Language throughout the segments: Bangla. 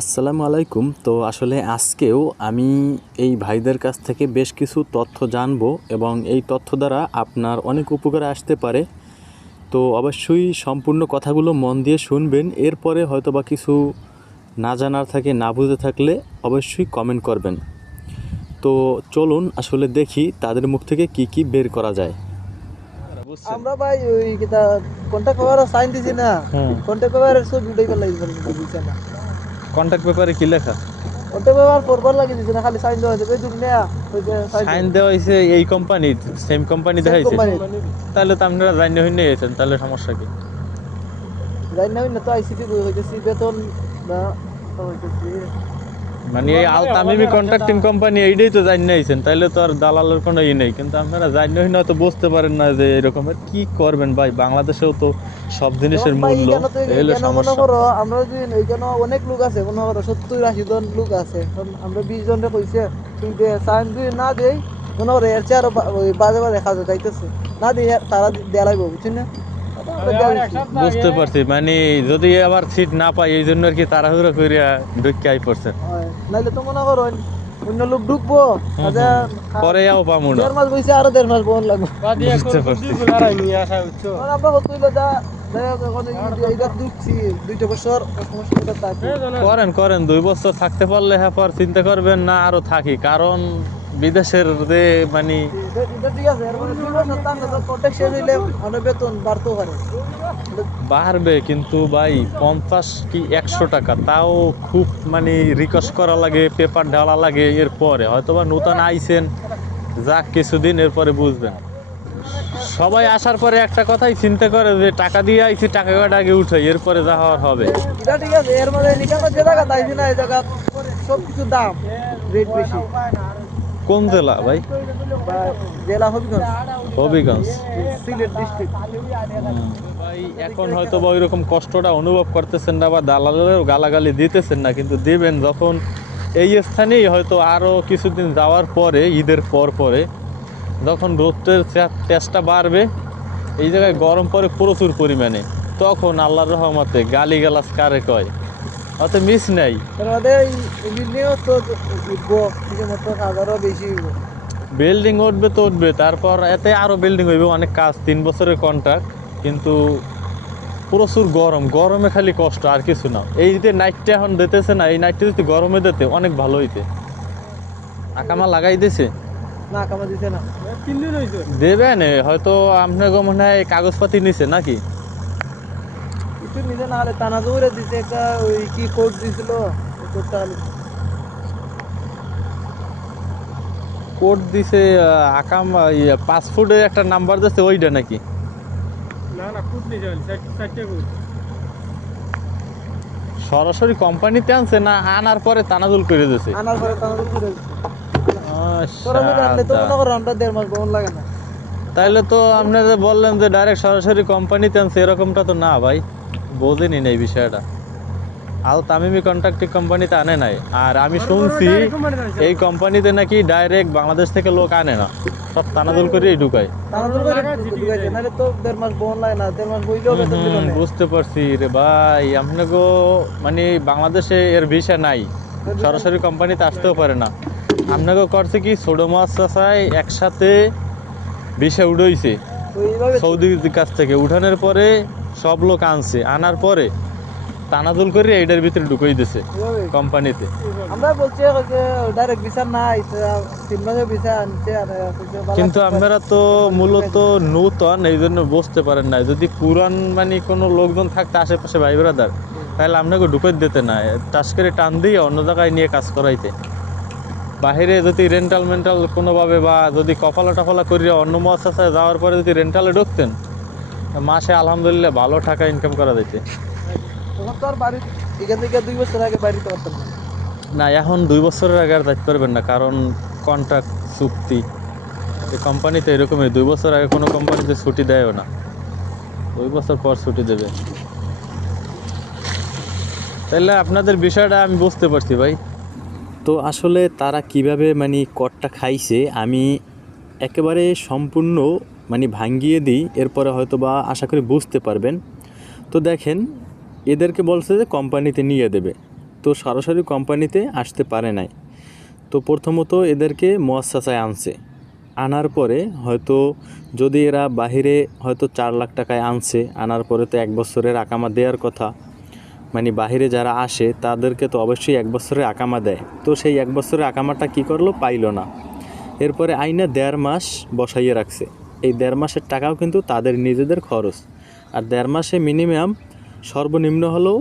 আসসালামু আলাইকুম। তো আসলে আজকেও আমি এই ভাইদের কাছ থেকে বেশ কিছু তথ্য জানবো এবং এই তথ্য দ্বারা আপনার অনেক উপকারে আসতে পারে। তো অবশ্যই সম্পূর্ণ কথাগুলো মন দিয়ে শুনবেন। এরপরে হয়তোবা কিছু না জানার থাকে, না বুঝে থাকলে অবশ্যই কমেন্ট করবেন। তো চলুন আসলে দেখি তাদের মুখ থেকে কি কি বের করা যায়। আমরা ভাই ওই কিতা কন্টাক্ট পেপার সাইন দিছি না, কন্টাক্ট পেপারের সব ভিডিও কল লাগি বুঝছে না। কন্ট্যাক্ট পেপারে কি লেখা? কন্টাক্ট পেপার ফরবার লাগি দিছি না, খালি সাইন দেওয়া আছে ওই দুনিয়া ওই যে সাইন দেওয়া হয়েছে এই কোম্পানির, সেম কোম্পানি দেখাইছে। তাহলে তো আপনারা জানি হইনে গেছেন, তাহলে সমস্যা কি? জানি না তো আইসিটি হইতেছি বেতন না হইতেছি মানে এই আল তামিমি কন্ট্রাক্টিং কোম্পানি এইটাই তো জানি নাইছেন, তাহলে তো আর দালালের কোনো ই নেই। কিন্তু আপনারা জানি হইনা তো বুঝতে পারেন না যে এরকমের কি করবেন ভাই। বাংলাদেশেও তো সব জিনিসের মূল্য এলো মনে সমস্যা। করো আমরা যদি এইখানে অনেক লোক আছে, মনে করো 70-80 জন লোক আছে, আমরা 20 জনকে কইছে কিন্তু সাইন যদি না দেই মনে করো এর চেয়ে আরো বাজে বাজে কাজে যাইতেছে না দিয়ে তারা দেয়া লাগবে বুঝছেন না। বুঝতে পারছি, মানে যদি আবার সিট না পাই এই জন্য আর কি তাড়াহুড়ো করিয়া ঢুকে আই পড়ছেন। নাইলে তো মনে করো অন্য লোক ঢুকবো পরে যাও পামু না। 1.5 মাস বইছে আরো 1.5 মাস বহন লাগবে। বুঝতে পারছি। আমরা হতুইলে যা এইটা ঢুকছি 2 বছর সমস্যা থাকি করেন করেন 2 বছর থাকতে পারলে হ্যাঁ পর চিন্তা করবেন না আরো থাকি, কারণ বিদেশের যে মানে এটা ঠিক আছে। এর মানে 2 বছর তাহলে তো কন্ট্যাক্ট শেষ হইলে অনেক বেতন বাড়তেও পারে। বাড়বে, কিন্তু ভাই 50 কি 100 টাকা তাও খুব মানে রিকোয়েস্ট করা লাগে, পেপার ঢালা লাগে। এরপরে হয়তোবা নতুন আইছেন, যাক কিছুদিন এরপরে বুঝবেন। সবাই আসার পরে একটা কথাই চিন্তা করে যে টাকা দিয়ে আইছি, টাকা কাটা আগে উঠাই, এরপরে যা হওয়ার হবে। এটা ঠিক আছে। এর মধ্যে নিকানো যে জায়গা তাইছি না, এই জায়গা সব কিছু দাম রেট বেশি। কোন জেলা ভাই? জেলা হবিগঞ্জ, হবিগঞ্জ, সিলেট ডিস্ট্রিক্ট। ভাই এখন হয়তো বা ওইরকম কষ্টটা অনুভব করতেছেন না বা দালালেরও গালাগালি দিতেছেন না, কিন্তু দিবেন যখন এই স্থানেই হয়তো আরও কিছুদিন যাওয়ার পরে, ঈদের পরে যখন রোদের তেজটা বাড়বে, এই জায়গায় গরম পড়ে প্রচুর পরিমাণে, তখন আল্লাহর রহমতে গালিগালাজ কারে কয় অত মিস নেই। এর মধ্যে বিল্ডিংও তো উঠবো, কিছু মতো হাজারও বেশি হইব। বিল্ডিং উঠবে তো উঠবে, তারপর এতে আরও বিল্ডিং হইবে, অনেক কাজ, 3 বছরের কন্ট্রাক্ট। কিন্তু প্রচুর গরম, গরমে খালি কষ্ট আর কিছু না। এই যে নাইটটা এখন দিতেছে না, এই নাইটটা যদি গরমে দিতে অনেক ভালো হইতে। আকামা লাগাই দিছে না কামা দিছে না, 3 দিন হইছে। দেবেন হয়তো আপনাকে মনে হয় কাগজপাতি নিছে নাকি? কিছু নিছে না, হলে টানা দৌড়ে দিছে একটা ওই কি কোড দিছিল কোডটা কোড দিছে আকাম 5 ফুটের একটা নাম্বার দিচ্ছে, ওইটা নাকি? না না কোড নিছে, 4টা কোড সরাসরি কোম্পানিতে আনছে না আনার পরে তানাজুল করে দিছে? আনার পরে টানা দৌড়ে সরাসরি আনলে তো মনে করো আমরা 1.5 মাস বহন লাগে না। তাইলে তো আপনি যে বললেন যে ডাইরেক্ট সরাসরি কোম্পানিতে আনছে, এরকমটা তো না ভাই, বোঝেনি না এই বিষয়টা। আল তামিমি কন্ট্রাক্টিং কোম্পানিতে আনে নাই। আর আমি শুনছি এই কোম্পানিতে নাকি ডাইরেক্ট বাংলাদেশ থেকে লোক আনে না, সব তানাজুল করেই ঢুকায়। টানা দৌড়ে ঢুকাইছে, নাহলে তো 1.5 মাস বহন লাগে না। 1.5 মাস বইলেও বেতন দিল না। বুঝতে পারছি রে ভাই, আপনাকে মানে বাংলাদেশে এর ভিসা নাই, সরাসরি কোম্পানিতে আসতেও পারে না। আপনাকে করছে কি ছোট মাছ চাষায় একসাথে ভিসা উড়াইছে ওইভাবে সৌদির কাছ থেকে, উঠানোর পরে সব লোক আনছে, আনার পরে তানাজুল করে এইটার ভিতরে ঢুকাই দিছে কোম্পানিতে। আমরা বলছি যে ডাইরেক্ট ভিসা নাই, 3 মাসের ভিসা আনছে। আর কিন্তু আপনারা তো মূলত নূতন, এই জন্য বুঝতে পারেন না। যদি পুরান মানে কোনো লোকজন থাকতে আশেপাশে ভাই ব্রাদার, তাহলে আপনাকে ঢুকাই দিতে না, টাস করে টান দিয়ে অন্য জায়গায় নিয়ে কাজ করাইতে। বাহিরে যদি রেন্টাল মেন্টাল কোনোভাবে, বা যদি কপালা টপালা করিয়া অন্য মহাশাসায় যাওয়ার পরে যদি রেন্টালে ঢুকতেন, মাসে আলহামদুলিল্লাহ ভালো টাকা ইনকাম করা যেত। তখন তো আর বাড়ি এখান থেকে 2 বছর আগে বাড়িতে পারতাম না। না, এখন 2 বছরের আগে আর যাইতে পারবেন না, কারণ কন্ট্রাক্ট চুক্তি এই কোম্পানিতে এরকমই। 2 বছর আগে কোনো কোম্পানিতে ছুটি দেয়ও না, 2 বছর পর ছুটি দেবে। তাহলে আপনাদের বিষয়টা আমি বুঝতে পারছি ভাই। তো আসলে তারা কিভাবে মানে কটটা খাইছে আমি একেবারে সম্পূর্ণ মানে ভাঙ্গিয়ে দিই, এরপরে হয়তোবা আশা করি বুঝতে পারবেন। তো দেখেন, এদেরকে বলছে যে কোম্পানিতে নিয়ে দেবে, তো সরাসরি কোম্পানিতে আসতে পারে নাই। তো প্রথমত এদেরকে মুয়াসসাসায় আনছে, আনার পরে হয়তো যদি এরা বাহিরে হয়তো 4 লাখ টাকায় আনছে, আনার পরে তো 1 বছরের আকামা দেওয়ার কথা, মানে বাহিরে যারা আসে তাদেরকে তো অবশ্যই 1 বছরের আকামা দেয়। তো সেই 1 বছরের আকামাটা কি করলো, পাইলো না। এরপরে আইনা 1.5 মাস বসাইয়ে রাখছে। এই 1.5 মাসের টাকাও কিন্তু তাদের নিজেদের খরচ। আর 1.5 মাসে মিনিমাম সর্বনিম্ন হলেও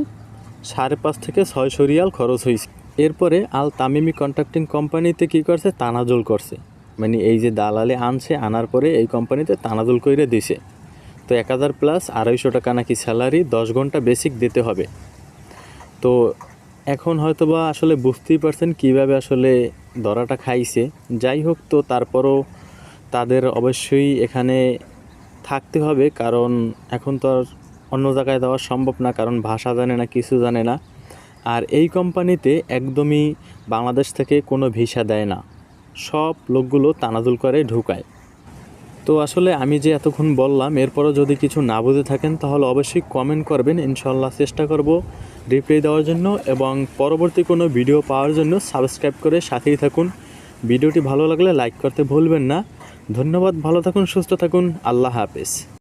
5.5 থেকে 600 রিয়াল খরচ হয়েছে। এরপরে আল তামিমি কন্ট্রাক্টিং কোম্পানিতে কি করছে, তানাজুল করছে। মানে এই যে দালালে আনছে, আনার পরে এই কোম্পানিতে তানাজুল করে দিছে। তো 1000 প্লাস 250 টাকা নাকি স্যালারি, 10 ঘন্টা বেসিক দিতে হবে। তো এখন হয়তো বা আসলে বুঝতেই পারছেন কিভাবে আসলে ধরাটা খাইছে। যাই হোক, তো তারপরও তাদের অবশ্যই এখানে থাকতে হবে, কারণ এখন তো আর অন্য জায়গায় দেওয়া সম্ভব না, কারণ ভাষা জানে না, কিছু জানে না। আর এই কোম্পানিতে একদমই বাংলাদেশ থেকে কোনো ভিসা দেয় না, সব লোকগুলো তানাজুল করে ঢুকায়। তো আসলে আমি যে এতক্ষণ বললাম, এরপরও যদি কিছু না বুঝে থাকেন তাহলে অবশ্যই কমেন্ট করবেন, ইনশাল্লাহ চেষ্টা করব রিপ্লাই দেওয়ার জন্য। এবং পরবর্তী কোনো ভিডিও পাওয়ার জন্য সাবস্ক্রাইব করে সাথেই থাকুন। ভিডিওটি ভালো লাগলে লাইক করতে ভুলবেন না। ধন্যবাদ, ভালো থাকুন, সুস্থ থাকুন, আল্লাহ হাফেজ।